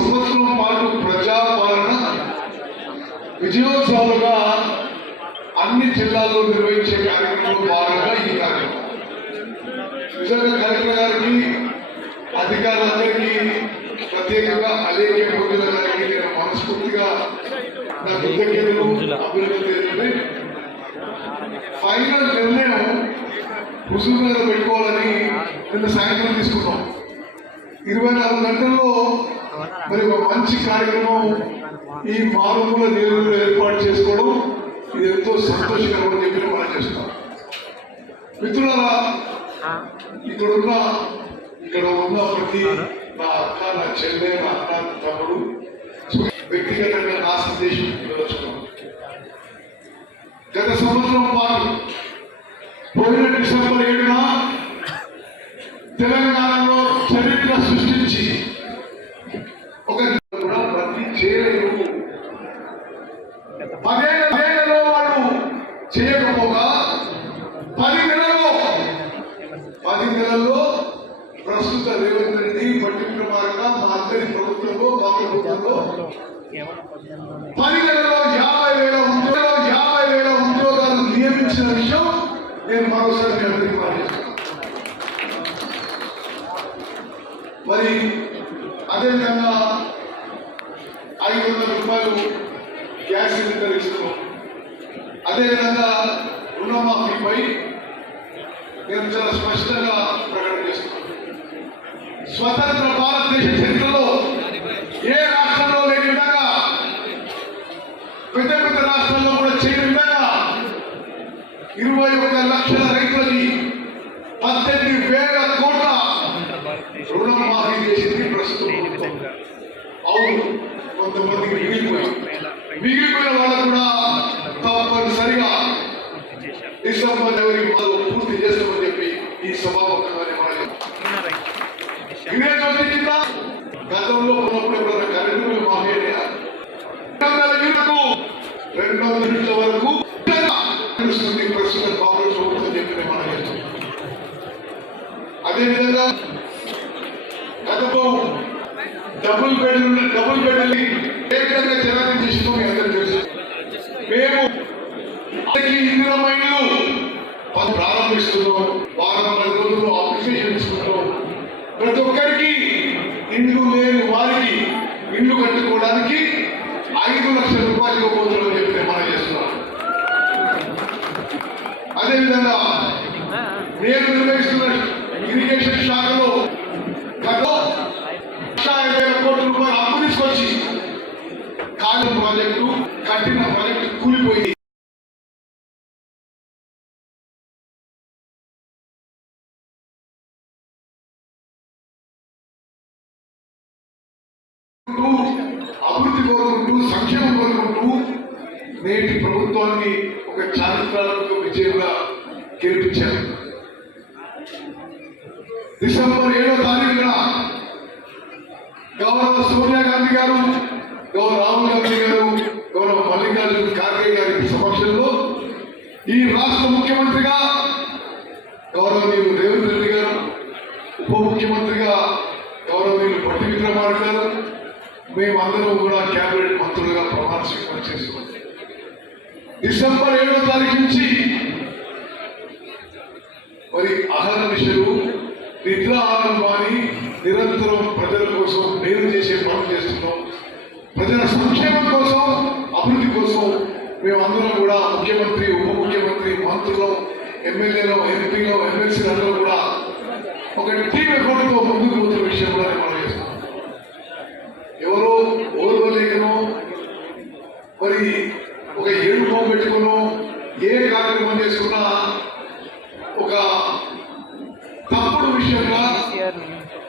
సంవత్సరం పాటు ప్రజాపాలన విజయోత్సవాలుగా అన్ని జిల్లాల్లో నిర్వహించే కార్యక్రమంలో భాగంగా ఈ కార్యక్రమం. నిజంగా కలెక్టర్ గారికి అధికారులందరికీ ప్రత్యేకంగా అలేఖ్య పొందిన గారికి నేను మనస్ఫూర్తిగా నా కృతజ్ఞతలు అభివృద్ధి ఫైనల్ నిర్ణయం హుజూర్ మీద పెట్టుకోవాలని నిన్న సాయంత్రం తీసుకున్నాం. ఇరవై నాలుగు గంటల్లో మరి ఒక మంచి కార్యక్రమం ఈ మారుమూల నిధులు ఏర్పాటు చేసుకోవడం ఇది ఎంతో సంతోషకరం అని చెప్పి మనం చేస్తాం. మిత్రులారా ఇక్కడ ఉన్న ఇక్కడ ఉన్న ప్రతి నా అక్క నా చెల్లె నా అన్న తమ్ముడు వ్యక్తిగతంగా నా సందేశం గత సంవత్సరం పాటు పోయిన డిసెంబర్ ఏడున తెలంగాణ పది నెలల్లో ప్రస్తుత రేవంత్ రెడ్డి బట్టి ప్రమారంగా మా అందరి ప్రభుత్వంలో మా ప్రభుత్వంలో పది నెలలో యాభై వేల ఉద్యోగాలు యాభై వేల ఉద్యోగాలు నియమించిన విషయం నేను మరోసారి మీ అందరికీ మరి అదేవిధంగా ఐదు వందల రూపాయలు గ్యాస్ సిలిండర్ ఇస్తున్నాం. అదేవిధంగా రుణమాఫీపై నేను చాలా స్పష్టంగా ప్రకటన చేస్తున్నాను స్వతంత్ర భారతదేశ చరిత్రలో ఏ రాష్ట్రంలో లేని విధంగా పెద్ద పెద్ద రాష్ట్రాల్లో కూడా చేయని విధంగా ఇరవై ఒక్క లక్షల రైతులకి పద్దెనిమిది వేల కోట్ల రుణమాఫీ చేసింది ప్రస్తుతం. అవును కొంతమంది మిగిలిపోయి మిగిలిపోయిన వాళ్ళు కూడా తప్పనిసరిగా డిసెంబర్ జనవరి మొదలు పూర్తి చేస్తామని చెప్పి ఈ సభాముఖంగానే మనం ఇదే చోటికింద గతంలో ఉన్నప్పుడు కరెంటు బిల్లు మాఫీ రెండు వందల యూనిట్ల వరకు తెలుస్తుంది ప్రస్తుత కాంగ్రెస్ ప్రభుత్వం చెప్పిన మనం అదేవిధంగా గతంలో డబుల్ బెడ్ డబుల్ బెడ్ ఏ విధంగా జనాన్ని చేసినాం మీ అందరూ తెలుసు మేము ఇందిరా మైళ్ళు ఒక్కరికి ఇండ్లు లేని వారికి ఇండ్లు కట్టుకోవడానికి ఐదు లక్షల రూపాయలు ఇవ్వబోతున్నామని చెప్పి మనం చేస్తున్నాం. అదేవిధంగా నేను నిర్వహిస్తున్న ఇరిగేషన్ శాఖలో అభివృద్ధి కోరుకుంటూ సంక్షేమం కోరుకుంటూ నేటి ప్రభుత్వాన్ని ఒక చారిత్రాత్మక విజయంగా గెలిపించారు. డిసెంబర్ ఏడో తారీఖున గౌరవ సోనియా గాంధీ గారు గౌరవ రాహుల్ గాంధీ గారు గౌరవ మల్లికార్జున ఖార్గే గారి సమక్షంలో ఈ రాష్ట్ర ముఖ్యమంత్రిగా గౌరవనీయులు రేవంత్ రెడ్డి గారు ఉప ముఖ్యమంత్రిగా గౌరవనీయులు పట్టి విక్రమార్క గారు మేమందరం కూడా క్యాబినెట్ మంత్రులుగా ప్రమాణ స్వీకారం చేస్తున్నాం. డిసెంబర్ ఏడో తారీఖు నుంచి మరి అహర్నిశలు నిద్రాహారం మాని నిరంతరం ప్రజల కోసం మేలు చేసే పనులు చేస్తున్నాం. ప్రజల సంక్షేమం కోసం అభివృద్ధి కోసం మేమందరం కూడా ముఖ్యమంత్రి ఉప ముఖ్యమంత్రి మంత్రులు ఎమ్మెల్యేలు ఎంపీలు ఎమ్మెల్సీలు అందరూ కూడా ఒక టీం ఎకౌంట్తో ముందుకు పోతున్న విషయం కూడా మనం మరి ఒక ఏడు ఏడుకో పెట్టుకునో ఏ కార్యక్రమం చేసుకున్నా ఒక తప్పుడు విషయంగా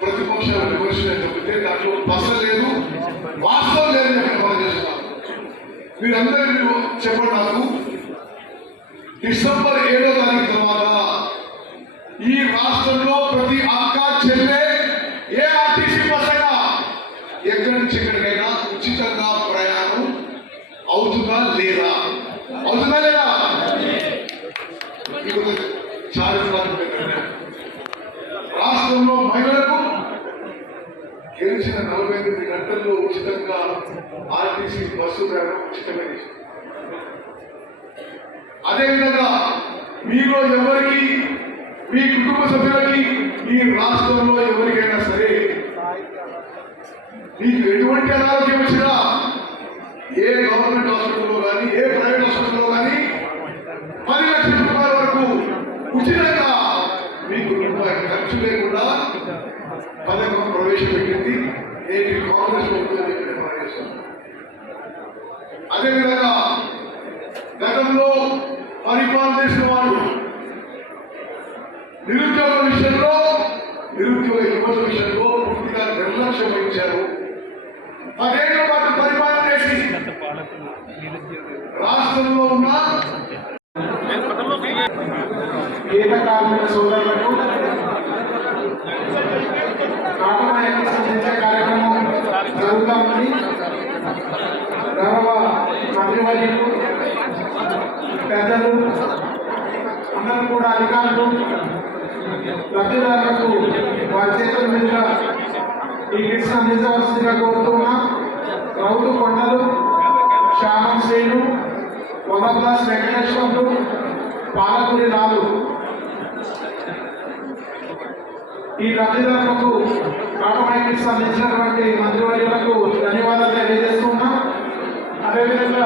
ప్రతిపక్షాలు విమర్శలు తప్పితే దాంట్లో బస లేదు వాస్తవం లేదు అని మనం చేస్తున్నాం మీరందరూ మీరు చెప్పండి నాకు. డిసెంబర్ ఏడో తారీఖు తర్వాత ఈ రాష్ట్రంలో ప్రతి అక్క చెల్లె ఏ ఆర్టీసీ బస్ అయినా ఎక్కడి నుంచి ఎక్కడికైనా ఉచితంగా ప్రయాణం అవుతుందా లేదా అవుతుందా లేదా ఇది ఒక చారిత్రాత్మక నిర్ణయం రాష్ట్రంలో మహిళలకు గడిచిన నలభై ఎనిమిది గంటల్లో ఉచితంగా ఆర్టీసీ బస్సు ప్రయాణం అదేవిధంగా మీలో ఎవరికి మీ కుటుంబ సభ్యులకి మీ రాష్ట్రంలో ఎవరికైనా సరే మీకు ఎటువంటి అనారోగ్యం వచ్చినా ఏ గవర్నమెంట్ హాస్పిటల్లో కానీ ఏ ప్రైవేట్ హాస్పిటల్లో కానీ పది లక్షల రూపాయల వరకు ఉచితంగా మీకు రూపాయి ఖర్చు లేకుండా పథకం ప్రవేశపెట్టింది ఏపీ కాంగ్రెస్ ప్రభుత్వం చెప్పిన ప్రవేశం అదేవిధంగా గతంలో పరిపాలన చేసిన వారు నిరుద్యోగ విషయంలో నిరుద్యోగ యువత విషయంలో పూర్తిగా నిర్లక్ష్యం వహించారు. పదేళ్ళ పాటు పరిపాలన చేసి రాష్ట్రంలో ఉన్న గీత కార్మిక సోదరులకు కాటమాయకు సంబంధించిన కార్యక్రమం జరుగుతూ ఉంది. గౌరవ మంత్రివర్యులు పెద్దలు అందరూ కూడా అధికారులు లబ్ధిదారులకు వారి చేతుల మీదుగా ఈ కిట్స్ అందించవలసిందిగా కోరుతున్నా రౌతు కొండలు శ్యామం శ్రీను వనప్లాస్ వెంకటేశ్వర్లు పాలకూరి రాలు ఈ లబ్ధిదారులకు ఆటోమేటిక్స్ అందించినటువంటి మంత్రివర్యులకు ధన్యవాదాలు తెలియజేస్తున్నాం అదేవిధంగా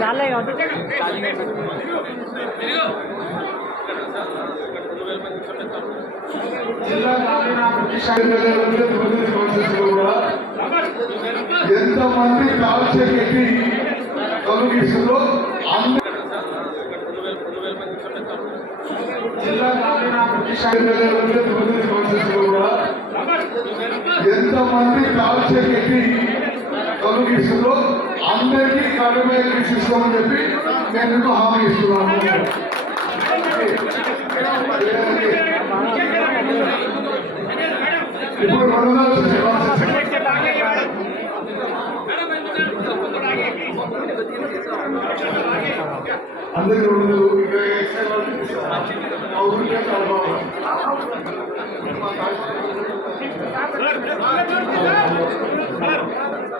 చాలే జిల్లా గ్రామీణాభివృద్ధి శాఖ ఎంత మంది కాల్చెట్టి కలిగిస్తుందో అందరూ జిల్లా గ్రామీణాభివృద్ధి శాఖ ఎంత మంది కాల్చెట్టి కలిగిస్తుందో అందరికీ కడుమే ఇస్తామని చెప్పి నేను మీకు హామీ ఇస్తున్నాను. ఇప్పుడు రెండు వందల అందరికీ రెండు వందలు.